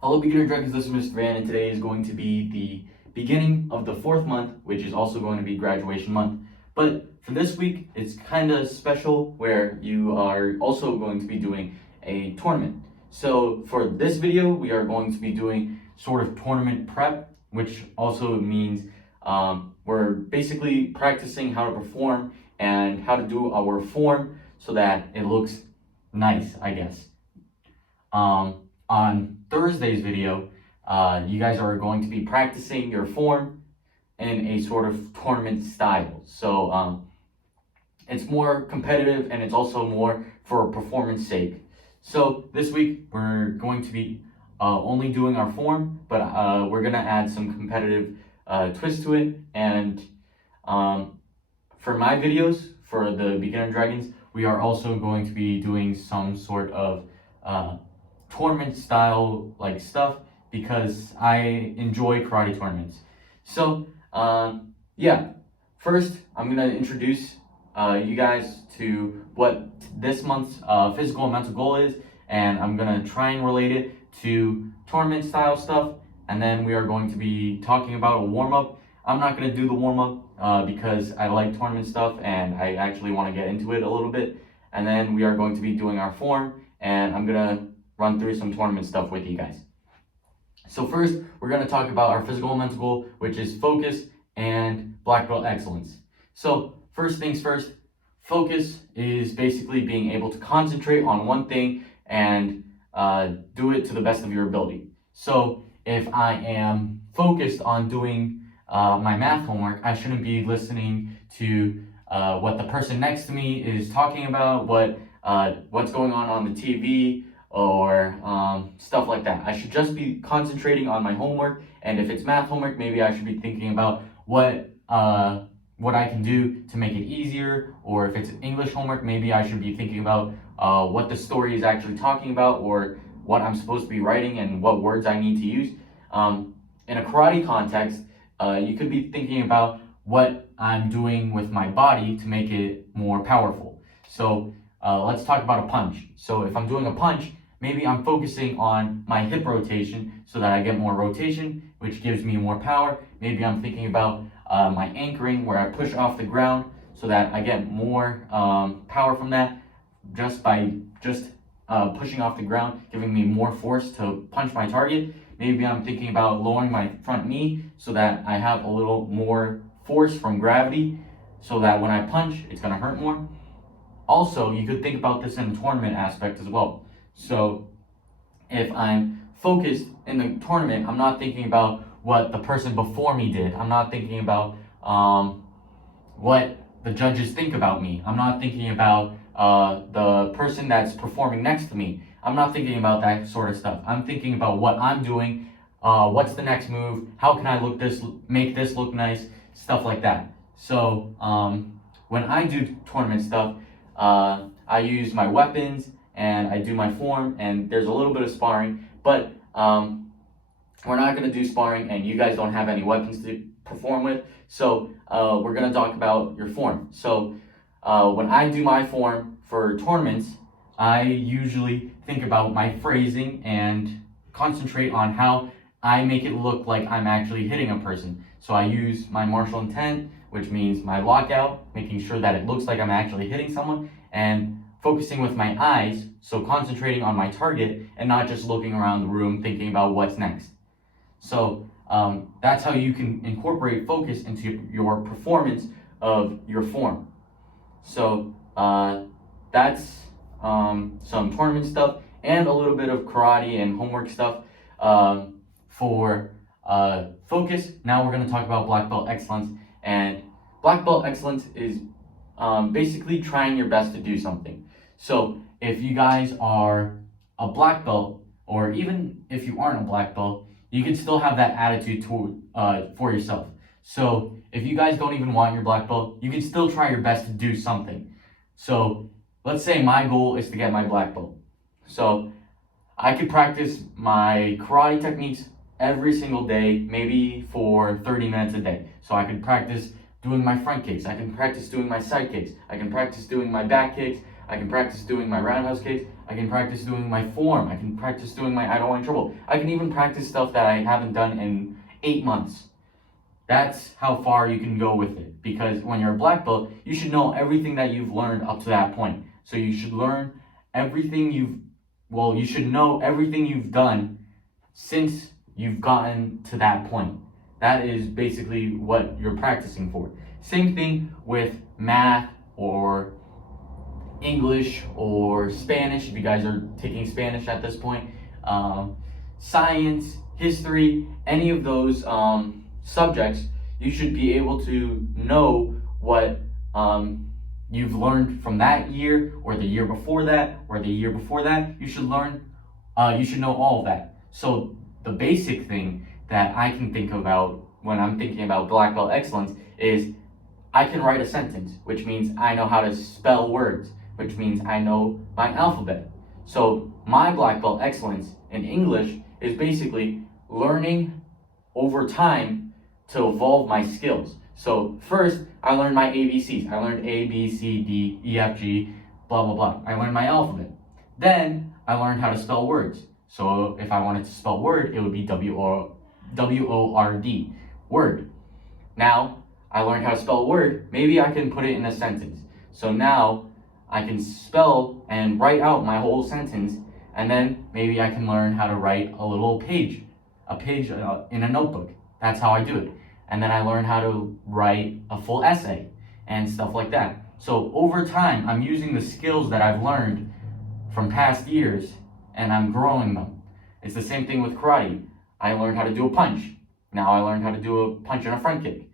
Hello beginner dragons, this is Mr. Van, and today is going to be the beginning of the 4th month, which is also going to be graduation month. But for this week, it's kind of special where you are also going to be doing a tournament. So for this video, we are going to be doing sort of tournament prep, which also means we're basically practicing how to perform and how to do our form so that it looks nice, I guess. On Thursday's video, you guys are going to be practicing your form in a sort of tournament style. So it's more competitive and it's also more for performance sake. So this week we're going to be only doing our form, but we're gonna add some competitive twist to it. And for my videos, for the beginner dragons, we are also going to be doing some sort of tournament style like stuff because I enjoy karate tournaments. So yeah, first I'm gonna introduce you guys to what this month's physical and mental goal is, and I'm gonna try and relate it to tournament style stuff, and then we are going to be talking about a warm-up. I'm not gonna do the warm-up because I like tournament stuff and I actually want to get into it a little bit, and then we are going to be doing our form, and I'm gonna run through some tournament stuff with you guys. So first, we're going to talk about our physical and mental goal, which is focus and black belt excellence. So first things first, focus is basically being able to concentrate on one thing and do it to the best of your ability. So if I am focused on doing my math homework, I shouldn't be listening to what the person next to me is talking about, what's going on the TV, or stuff like that. I should just be concentrating on my homework, and if it's math homework, maybe I should be thinking about what I can do to make it easier, or if it's English homework, maybe I should be thinking about what the story is actually talking about, or what I'm supposed to be writing and what words I need to use. In a karate context, you could be thinking about what I'm doing with my body to make it more powerful. So let's talk about a punch. So if I'm doing a punch, maybe I'm focusing on my hip rotation so that I get more rotation, which gives me more power. Maybe I'm thinking about my anchoring, where I push off the ground so that I get more power from that just by pushing off the ground, giving me more force to punch my target. Maybe I'm thinking about lowering my front knee so that I have a little more force from gravity so that when I punch, it's gonna hurt more. Also, you could think about this in the tournament aspect as well. So if I'm focused in the tournament, I'm not thinking about what the person before me did. I'm not thinking about what the judges think about me. I'm not thinking about the person that's performing next to me. I'm not thinking about that sort of stuff. I'm thinking about what I'm doing, what's the next move, how can I make this look nice, stuff like that. So when I do tournament stuff, I use my weapons and I do my form, and there's a little bit of sparring, but we're not going to do sparring and you guys don't have any weapons to perform with, so we're going to talk about your form. So when I do my form for tournaments, I usually think about my phrasing and concentrate on how I make it look like I'm actually hitting a person. So I use my martial intent, which means my lockout, making sure that it looks like I'm actually hitting someone, and focusing with my eyes, so concentrating on my target and not just looking around the room thinking about what's next. So that's how you can incorporate focus into your performance of your form. So that's some tournament stuff and a little bit of karate and homework stuff for focus. Now we're going to talk about black belt excellence, and black belt excellence is basically trying your best to do something. So if you guys are a black belt, or even if you aren't a black belt, you can still have that attitude for yourself. So if you guys don't even want your black belt, you can still try your best to do something. So let's say my goal is to get my black belt. So I could practice my karate techniques every single day, maybe for 30 minutes a day. So I could practice doing my front kicks, I can practice doing my side kicks, I can practice doing my back kicks, I can practice doing my roundhouse kicks. I can practice doing my form. I can practice doing my I don't want trouble. I can even practice stuff that I haven't done in 8 months. That's how far you can go with it, because when you're a black belt, you should know everything that you've learned up to that point. So you should learn everything you should know everything you've done since you've gotten to that point. That is basically what you're practicing for. Same thing with math or English or Spanish, if you guys are taking Spanish at this point. Science, history, any of those subjects, you should be able to know what you've learned from that year or the year before that or the year before that. You should know all of that. So the basic thing that I can think about when I'm thinking about black belt excellence is I can write a sentence, which means I know how to spell words, which means I know my alphabet. So my black belt excellence in English is basically learning over time to evolve my skills. So first, I learned my ABCs. I learned A, B, C, D, E, F, G, blah, blah, blah. I learned my alphabet. Then I learned how to spell words. So if I wanted to spell word, it would be W-O-R-D, word. Now, I learned how to spell word. Maybe I can put it in a sentence. So now I can spell and write out my whole sentence, and then maybe I can learn how to write a little page in a notebook. That's how I do it. And then I learn how to write a full essay and stuff like that. So over time, I'm using the skills that I've learned from past years and I'm growing them. It's the same thing with karate. I learned how to do a punch. Now I learned how to do a punch and a front kick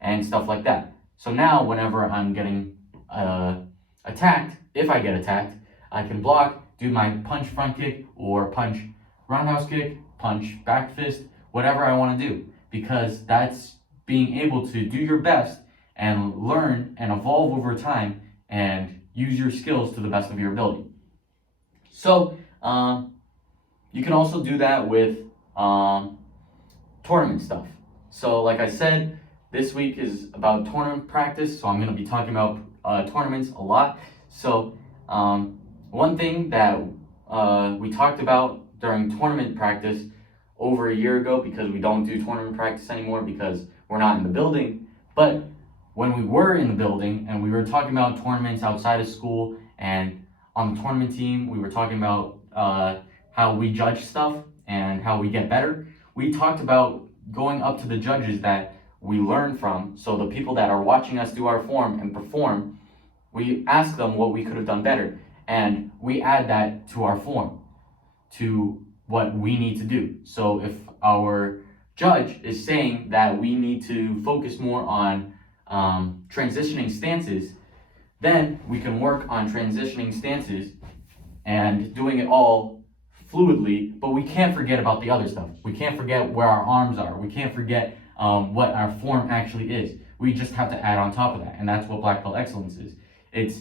and stuff like that. So now whenever I'm getting attacked, if I get attacked, I can block, do my punch front kick or punch roundhouse kick, punch back fist, whatever I want to do, because that's being able to do your best and learn and evolve over time and use your skills to the best of your ability. So you can also do that with tournament stuff. So like I said, this week is about tournament practice, so I'm going to be talking about tournaments a lot. So one thing that we talked about during tournament practice over a year ago, because we don't do tournament practice anymore because we're not in the building, but when we were in the building and we were talking about tournaments outside of school and on the tournament team, we were talking about how we judge stuff and how we get better. We talked about going up to the judges that we learn from, so the people that are watching us do our form and perform, we ask them what we could have done better, and we add that to our form, to what we need to do. So if our judge is saying that we need to focus more on transitioning stances, then we can work on transitioning stances and doing it all fluidly, but we can't forget about the other stuff. We can't forget where our arms are. We can't forget what our form actually is. We just have to add on top of that, and that's what black belt excellence is. It's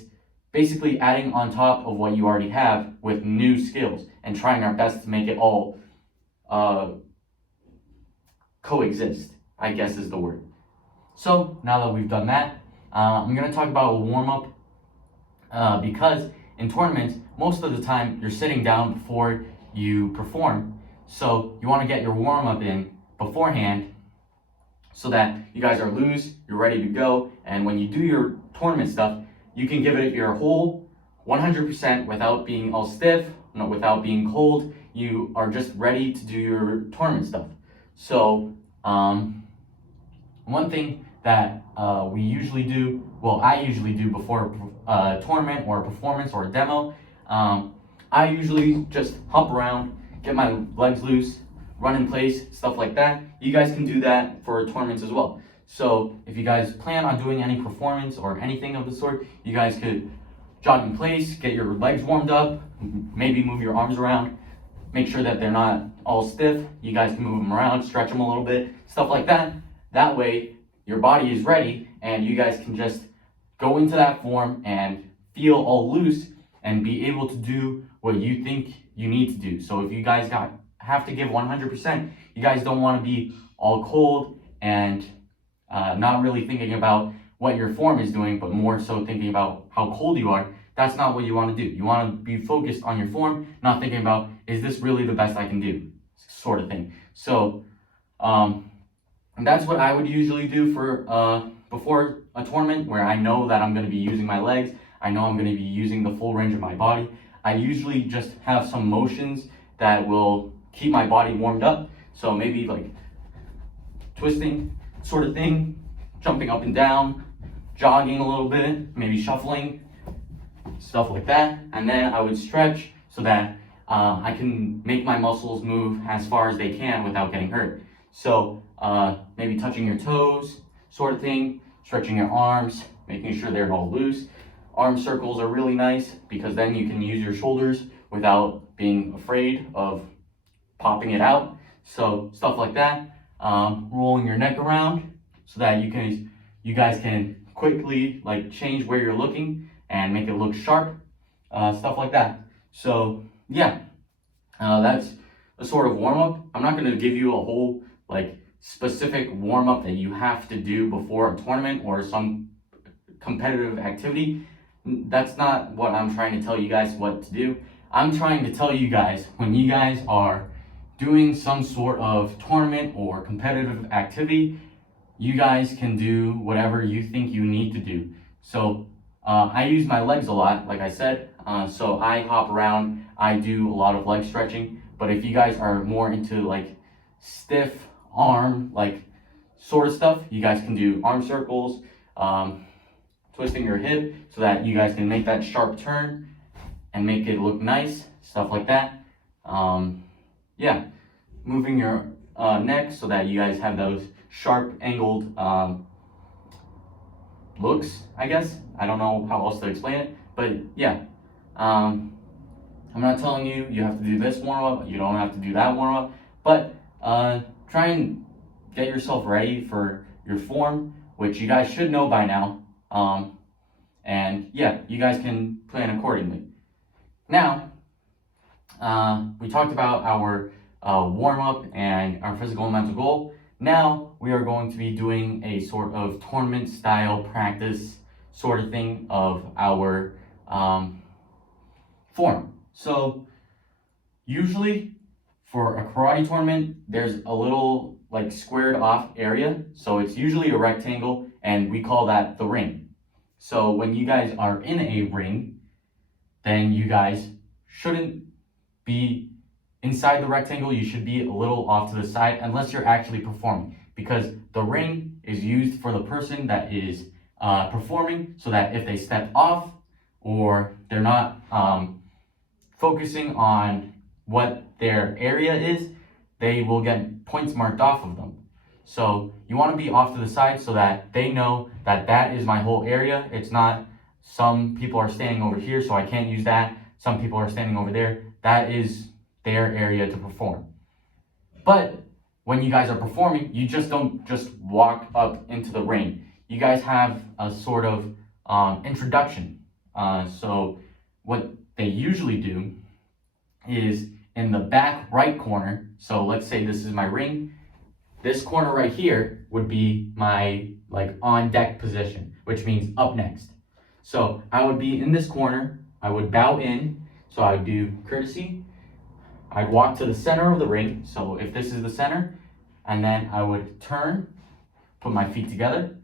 basically adding on top of what you already have with new skills and trying our best to make it all coexist, I guess is the word. So now that we've done that, I'm going to talk about a warm-up because in tournaments, most of the time you're sitting down before you perform. So you want to get your warm-up in beforehand so that you guys are loose, you're ready to go, and when you do your tournament stuff, you can give it your whole 100% without being all stiff, without being cold. You are just ready to do your tournament stuff. So one thing that we usually do, well, I usually do before a tournament or a performance or a demo, I usually just hump around, get my legs loose, run in place, stuff like that. You guys can do that for tournaments as well. So if you guys plan on doing any performance or anything of the sort, you guys could jog in place, get your legs warmed up, maybe move your arms around, make sure that they're not all stiff. You guys can move them around, stretch them a little bit, stuff like that. That way your body is ready and you guys can just go into that form and feel all loose and be able to do what you think you need to do. So if you guys have to give 100%, you guys don't want to be all cold and not really thinking about what your form is doing, but more so thinking about how cold you are. That's not what you want to do. You want to be focused on your form, not thinking about, is this really the best I can do, sort of thing. So that's what I would usually do for before a tournament where I know that I'm going to be using my legs. I know I'm going to be using the full range of my body. I usually just have some motions that will keep my body warmed up. So maybe like twisting sort of thing, jumping up and down, jogging a little bit, maybe shuffling, stuff like that. And then I would stretch so that I can make my muscles move as far as they can without getting hurt. So maybe touching your toes, sort of thing, stretching your arms, making sure they're all loose. Arm circles are really nice because then you can use your shoulders without being afraid of popping it out. So stuff like that. Rolling your neck around so that you guys can quickly like change where you're looking and make it look sharp. Stuff like that. So yeah, that's a sort of warm up. I'm not going to give you a whole like specific warm up that you have to do before a tournament or some competitive activity. That's not what I'm trying to tell you guys what to do. I'm trying to tell you guys when you guys are doing some sort of tournament or competitive activity, you guys can do whatever you think you need to do. So I use my legs a lot, like I said. So I hop around, I do a lot of leg stretching. But if you guys are more into like stiff arm, like sort of stuff, you guys can do arm circles, twisting your hip so that you guys can make that sharp turn and make it look nice, stuff like that. Yeah, moving your neck so that you guys have those sharp angled looks, I guess. I don't know how else to explain it, but yeah. I'm not telling you you have to do this warm-up, you don't have to do that warm-up, but try and get yourself ready for your form, which you guys should know by now. And yeah, you guys can plan accordingly. Now, we talked about our warm-up and our physical and mental goal. Now we are going to be doing a sort of tournament style practice sort of thing of our form. So usually for a karate tournament, there's a little like squared off area. So it's usually a rectangle and we call that the ring. So when you guys are in a ring, then you guys shouldn't be inside the rectangle. You should be a little off to the side unless you're actually performing, because the ring is used for the person that is performing, so that if they step off or they're not focusing on what their area is, they will get points marked off of them. So you want to be off to the side so that they know that that is my whole area. It's not some people are standing over here, so I can't use that. Some people are standing over there. That is their area to perform. But when you guys are performing, you just don't just walk up into the ring. You guys have a sort of introduction. So what they usually do is in the back right corner. So let's say this is my ring. This corner right here would be my like on deck position, which means up next. So I would be in this corner. I would bow in. So I would do courtesy. I'd walk to the center of the ring. So if this is the center, and then I would turn, put my feet together,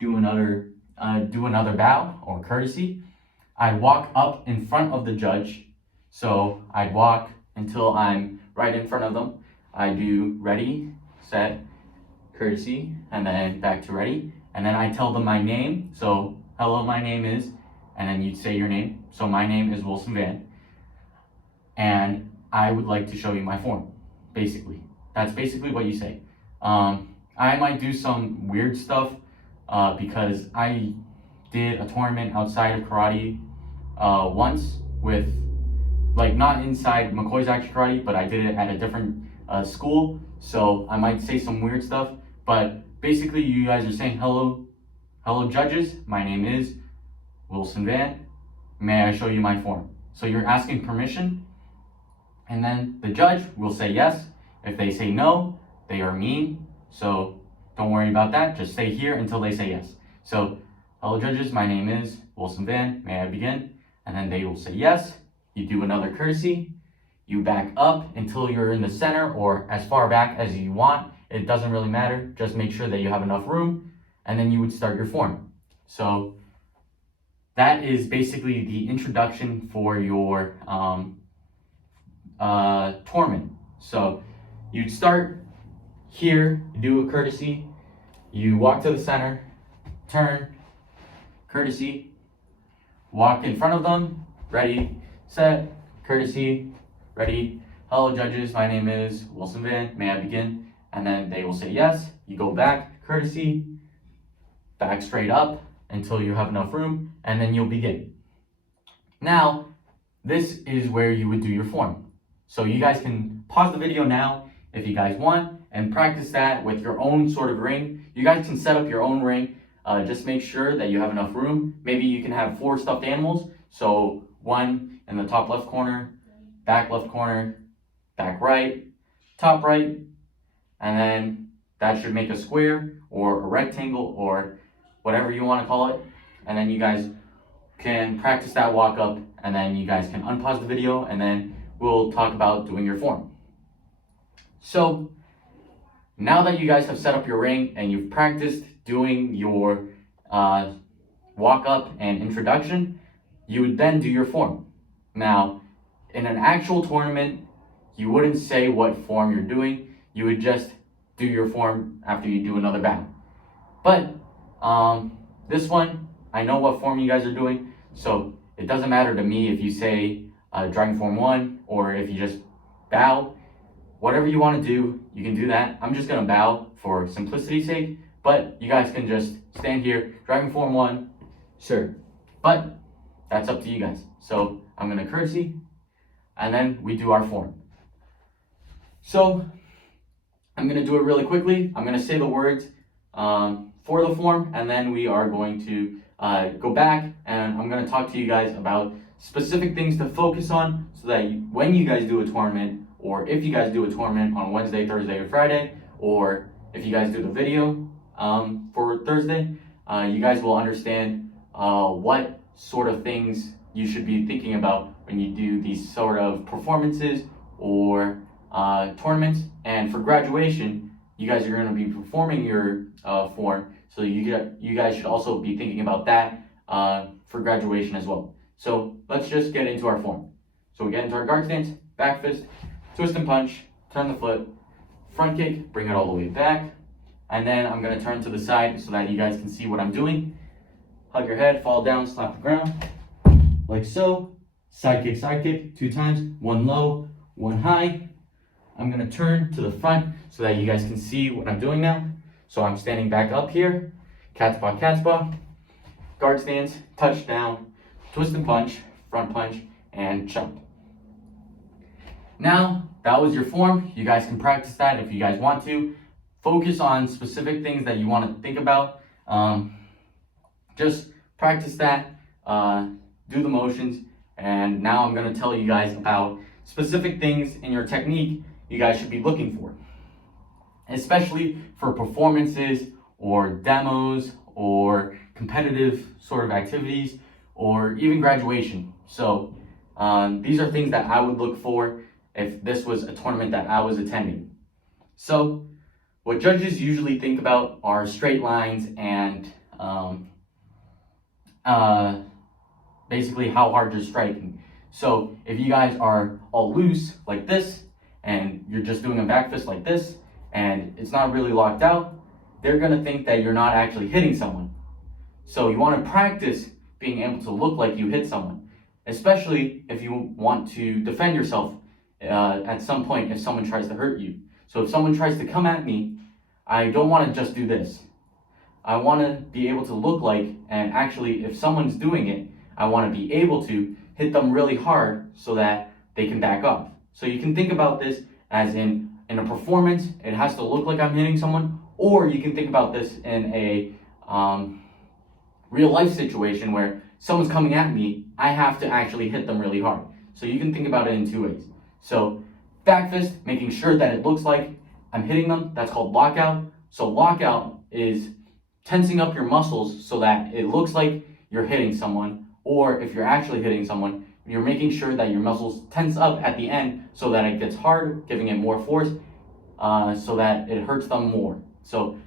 do another bow or courtesy. I'd walk up in front of the judge. So I'd walk until I'm right in front of them. I do ready, set, courtesy, and then back to ready. And then I tell them my name. So hello, my name is, and then you'd say your name. So my name is Wilson Van. And I would like to show you my form, basically. That's basically what you say. I might do some weird stuff because I did a tournament outside of karate once with, like, not inside McCoy's Action Karate, but I did it at a different school. So I might say some weird stuff, but basically you guys are saying, hello judges, my name is Wilson Van. May I show you my form? So you're asking permission, and then the judge will say yes. If they say no, they are mean. So don't worry about that. Just stay here until they say yes. So, hello judges, my name is Wilson Van. May I begin? and then they will say yes. You do another courtesy. You back up until you're in the center or as far back as you want. It doesn't really matter. Just make sure that you have enough room, and then you would start your form. So that is basically the introduction for your tournament. So you'd start here, do a courtesy, you walk to the center, turn, courtesy, walk in front of them, ready, set, courtesy, ready. Hello judges, my name is Wilson Van, may I begin? And then they will say yes. You go back, courtesy, back straight up until you have enough room, and then you'll begin. Now, this is where you would do your form. So you guys can pause the video now if you guys want and practice that with your own sort of ring. You guys can set up your own ring. Just make sure that you have enough room. Maybe you can have 4 stuffed animals. So 1 in the top left corner, back left corner, back right, top right, and then that should make a square or a rectangle or whatever you want to call it. And then you guys can practice that walk up, and then you guys can unpause the video, and then we'll talk about doing your form. So now that you guys have set up your ring and you've practiced doing your walk up and introduction, you would then do your form. Now, in an actual tournament, you wouldn't say what form you're doing. You would just do your form after you do another battle. But this one, I know what form you guys are doing, so it doesn't matter to me if you say Dragon Form 1 or if you just bow. Whatever you want to do, you can do that. I'm just going to bow for simplicity's sake, but you guys can just stand here, Dragon Form 1, sure. But that's up to you guys. So I'm going to courtesy, and then we do our form. So I'm going to do it really quickly. I'm going to say the words for the form, and then we are going to go back, and I'm going to talk to you guys about specific things to focus on so that when you guys do a tournament, or if you guys do a tournament on Wednesday, Thursday, or Friday, or if you guys do the video for Thursday, you guys will understand what sort of things you should be thinking about when you do these sort of performances or tournaments. And for graduation, you guys are going to be performing your form, so you guys should also be thinking about that for graduation as well. So let's just get into our form. So we get into our guard stance, back fist, twist and punch, turn the foot, front kick, bring it all the way back, and then I'm going to turn to the side so that you guys can see what I'm doing. Hug your head, fall down, slap the ground, like so. Side kick, 2 times, 1 low, 1 high. I'm going to turn to the front so that you guys can see what I'm doing now. So I'm standing back up here, cat's paw, guard stance, touchdown, twist and punch, front punch, and jump. Now, that was your form. You guys can practice that if you guys want to. Focus on specific things that you want to think about. Just practice that, do the motions, and now I'm going to tell you guys about specific things in your technique you guys should be looking for, especially for performances or demos or competitive sort of activities or even graduation. So these are things that I would look for if this was a tournament that I was attending. So what judges usually think about are straight lines and basically how hard you're striking. So if you guys are all loose like this and you're just doing a back fist like this and it's not really locked out, they're going to think that you're not actually hitting someone. So you want to practice being able to look like you hit someone, especially if you want to defend yourself at some point if someone tries to hurt you. So if someone tries to come at me, I don't want to just do this. I want to be able to look like, and actually if someone's doing it, I want to be able to hit them really hard so that they can back off. So you can think about this as in a performance, it has to look like I'm hitting someone, or you can think about this in a real life situation where someone's coming at me, I have to actually hit them really hard. So you can think about it in 2 ways. So back fist, making sure that it looks like I'm hitting them, that's called lockout. So lockout is tensing up your muscles so that it looks like you're hitting someone, or if you're actually hitting someone, you're making sure that your muscles tense up at the end so that it gets hard, giving it more force, so that it hurts them more. So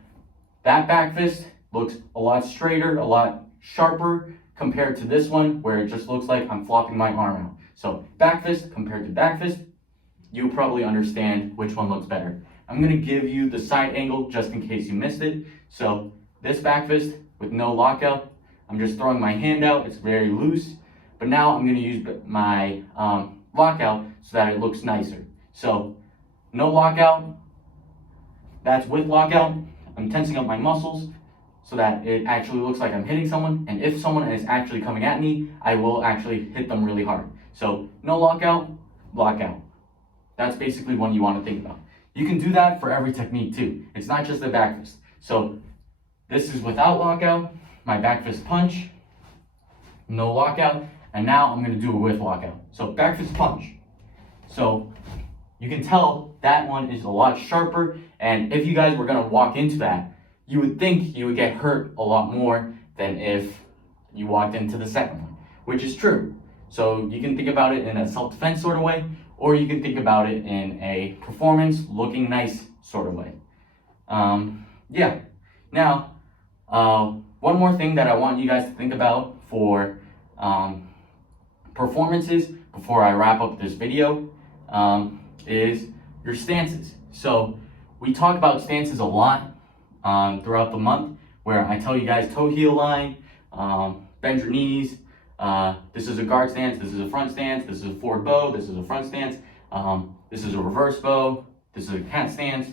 that back fist looks a lot straighter, a lot sharper compared to this one where it just looks like I'm flopping my arm out. So back fist compared to back fist, you'll probably understand which one looks better. I'm gonna give you the side angle just in case you missed it. So this back fist with no lockout, I'm just throwing my hand out, it's very loose. But now I'm gonna use my lockout so that it looks nicer. So no lockout, that's with lockout. I'm tensing up my muscles so that it actually looks like I'm hitting someone. And if someone is actually coming at me, I will actually hit them really hard. So no lockout, lockout. That's basically what you want to think about. You can do that for every technique too. It's not just the back fist. So this is without lockout, my back fist punch, no lockout, and now I'm gonna do it with lockout. So back fist punch. So you can tell that one is a lot sharper, and if you guys were gonna walk into that, you would think you would get hurt a lot more than if you walked into the second one, which is true. So you can think about it in a self-defense sort of way, or you can think about it in a performance looking nice sort of way. Yeah. Now, one more thing that I want you guys to think about for performances before I wrap up this video is your stances. So we talk about stances a lot throughout the month, where I tell you guys toe heel line, bend your knees. This is a guard stance, this is a front stance, this is a forward bow, this is a front stance, this is a reverse bow, this is a cat stance,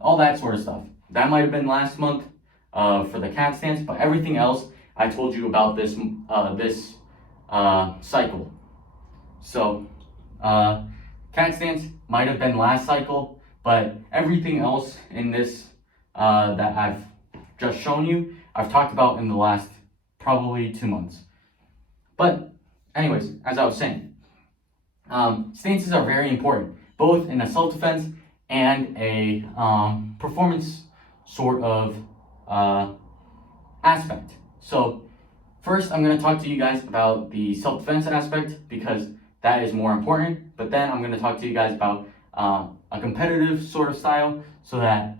all that sort of stuff. That might have been last month for the cat stance, but everything else I told you about this cycle. So cat stance might have been last cycle, but everything else in this that I've just shown you, I've talked about in the last probably 2 months. But anyways, as I was saying, stances are very important, both in a self-defense and a performance sort of aspect. So first, I'm going to talk to you guys about the self-defense aspect because that is more important. But then I'm going to talk to you guys about a competitive sort of style so that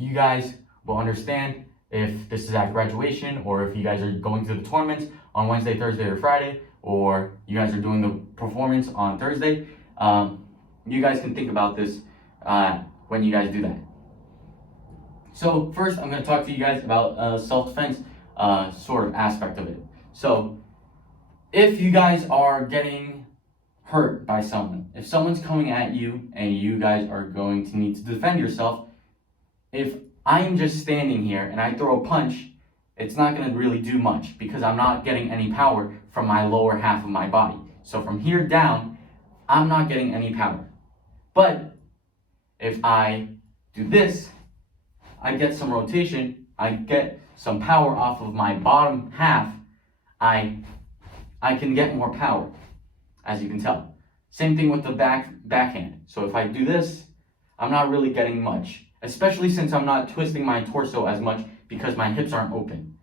you guys will understand if this is at graduation or if you guys are going to the tournaments on Wednesday, Thursday, or Friday, or you guys are doing the performance on Thursday. You guys can think about this when you guys do that. So first, I'm going to talk to you guys about self-defense sort of aspect of it. So if you guys are getting hurt by someone, if someone's coming at you and you guys are going to need to defend yourself, if I am just standing here and I throw a punch, it's not going to really do much because I'm not getting any power from my lower half of my body. So from here down, I'm not getting any power. But if I do this, I get some rotation, I get some power off of my bottom half, I can get more power, as you can tell. Same thing with the backhand. So if I do this, I'm not really getting much, especially since I'm not twisting my torso as much because my hips aren't open.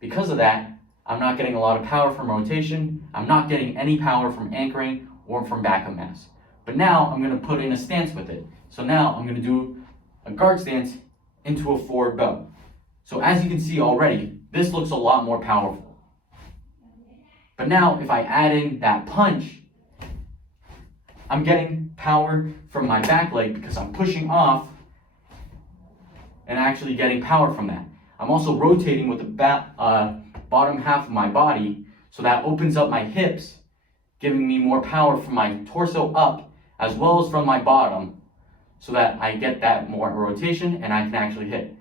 Because of that, I'm not getting a lot of power from rotation, I'm not getting any power from anchoring or from backup mass. But now I'm going to put in a stance with it. So now I'm going to do a guard stance into a forward bow. So as you can see already, this looks a lot more powerful. But now if I add in that punch, I'm getting power from my back leg because I'm pushing off and actually getting power from that. I'm also rotating with the bottom half of my body, so that opens up my hips, giving me more power from my torso up as well as from my bottom, so that I get that more rotation and I can actually hit.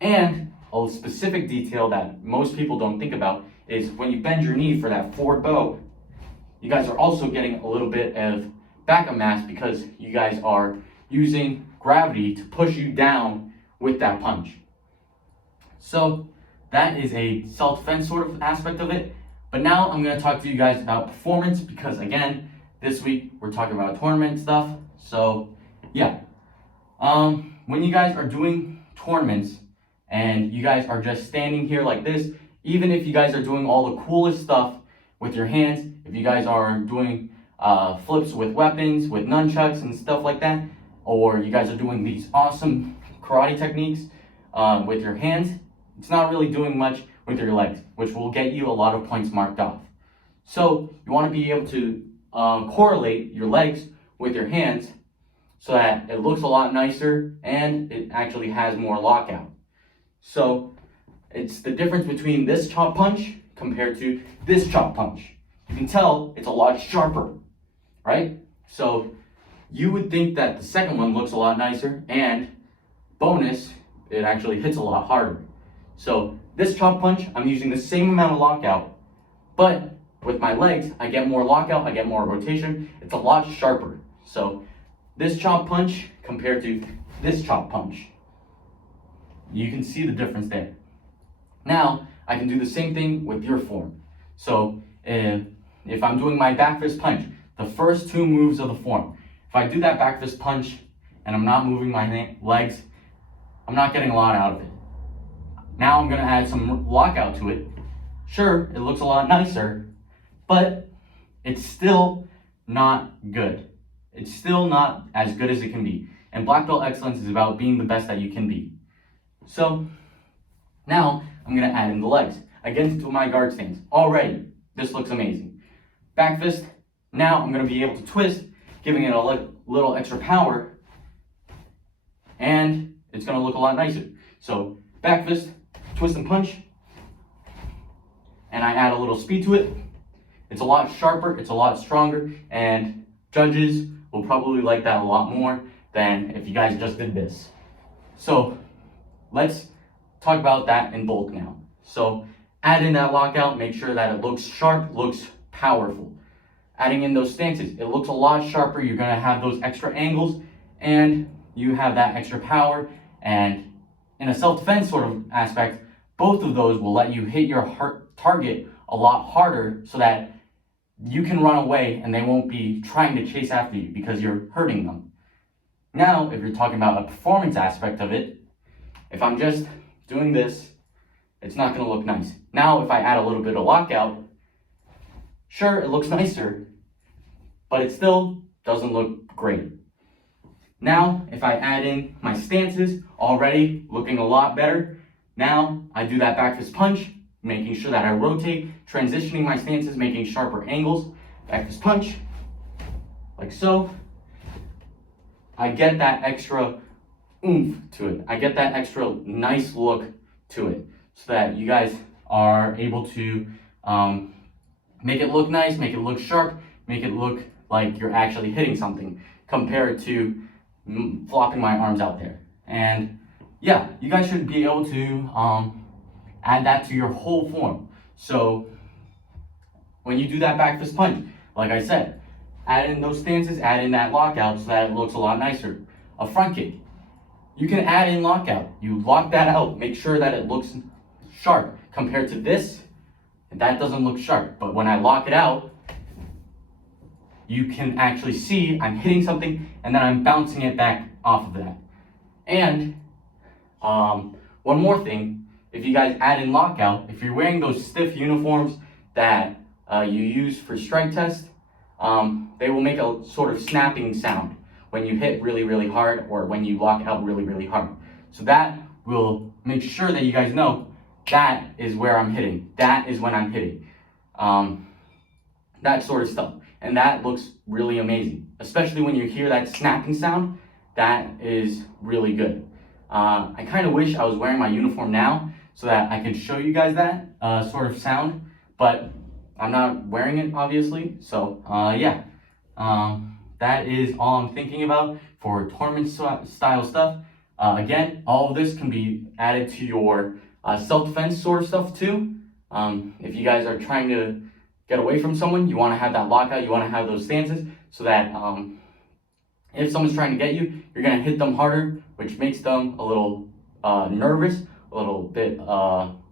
And a specific detail that most people don't think about is when you bend your knee for that forward bow, you guys are also getting a little bit of backup mass because you guys are using gravity to push you down with that punch. So that is a self-defense sort of aspect of it. But now I'm going to talk to you guys about performance because, again, this week we're talking about tournament stuff. So yeah, when you guys are doing tournaments and you guys are just standing here like this, even if you guys are doing all the coolest stuff with your hands. If you guys are doing flips with weapons, with nunchucks and stuff like that, or you guys are doing these awesome karate techniques with your hands, it's not really doing much with your legs, which will get you a lot of points marked off. So you want to be able to correlate your legs with your hands so that it looks a lot nicer and it actually has more lockout. So it's the difference between this chop punch compared to this chop punch. You can tell it's a lot sharper, right? So you would think that the second one looks a lot nicer, and bonus, it actually hits a lot harder. So this chop punch, I'm using the same amount of lockout, but with my legs, I get more lockout, I get more rotation. It's a lot sharper. So this chop punch compared to this chop punch, you can see the difference there. Now, I can do the same thing with your form. So if I'm doing my back fist punch, the first two moves of the form, if I do that back fist punch and I'm not moving my legs, I'm not getting a lot out of it. Now I'm gonna add some lockout to it. Sure, it looks a lot nicer, but it's still not good. It's still not as good as it can be. And black belt excellence is about being the best that you can be. So now I'm gonna add in the legs. Again, to my guard stance. Already, this looks amazing. Back fist, now I'm gonna be able to twist, giving it a little extra power, and it's gonna look a lot nicer. So back fist, twist and punch, and I add a little speed to it. It's a lot sharper, it's a lot stronger, and judges will probably like that a lot more than if you guys just did this. So let's talk about that in bulk now. So add in that lockout, make sure that it looks sharp, looks powerful. Adding in those stances, it looks a lot sharper. You're gonna have those extra angles, and you have that extra power. And in a self-defense sort of aspect, both of those will let you hit your target a lot harder so that you can run away and they won't be trying to chase after you because you're hurting them. Now, if you're talking about a performance aspect of it, if I'm just doing this, it's not gonna look nice. Now, if I add a little bit of lockout, sure, it looks nicer, but it still doesn't look great. Now, if I add in my stances, already looking a lot better. Now, I do that back fist punch, making sure that I rotate, transitioning my stances, making sharper angles. Back fist punch, like so. I get that extra oomph to it. I get that extra nice look to it so that you guys are able to make it look nice, make it look sharp, make it look like you're actually hitting something compared to flopping my arms out there. And yeah, you guys should be able to add that to your whole form. So when you do that back fist punch, like I said, add in those stances, add in that lockout so that it looks a lot nicer. A front kick, you can add in lockout. You lock that out, make sure that it looks sharp. Compared to this, that doesn't look sharp. But when I lock it out, you can actually see I'm hitting something and then I'm bouncing it back off of that. And one more thing, if you guys add in lockout, if you're wearing those stiff uniforms that you use for strike test, they will make a sort of snapping sound when you hit really, really hard or when you lock out really, really hard. So that will make sure that you guys know that is where I'm hitting. That is when I'm hitting. That sort of stuff. And that looks really amazing. Especially when you hear that snapping sound, that is really good. I kind of wish I was wearing my uniform now so that I could show you guys that sort of sound, but I'm not wearing it, obviously. So yeah, that is all I'm thinking about for tournament style stuff. Again, all of this can be added to your self-defense sort of stuff too. If you guys are trying to get away from someone, you want to have that lockout, you want to have those stances so that if someone's trying to get you, you're going to hit them harder, which makes them a little nervous, a little bit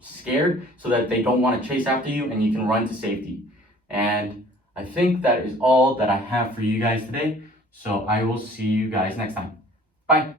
scared, so that they don't want to chase after you and you can run to safety. And I think that is all that I have for you guys today. So I will see you guys next time. Bye.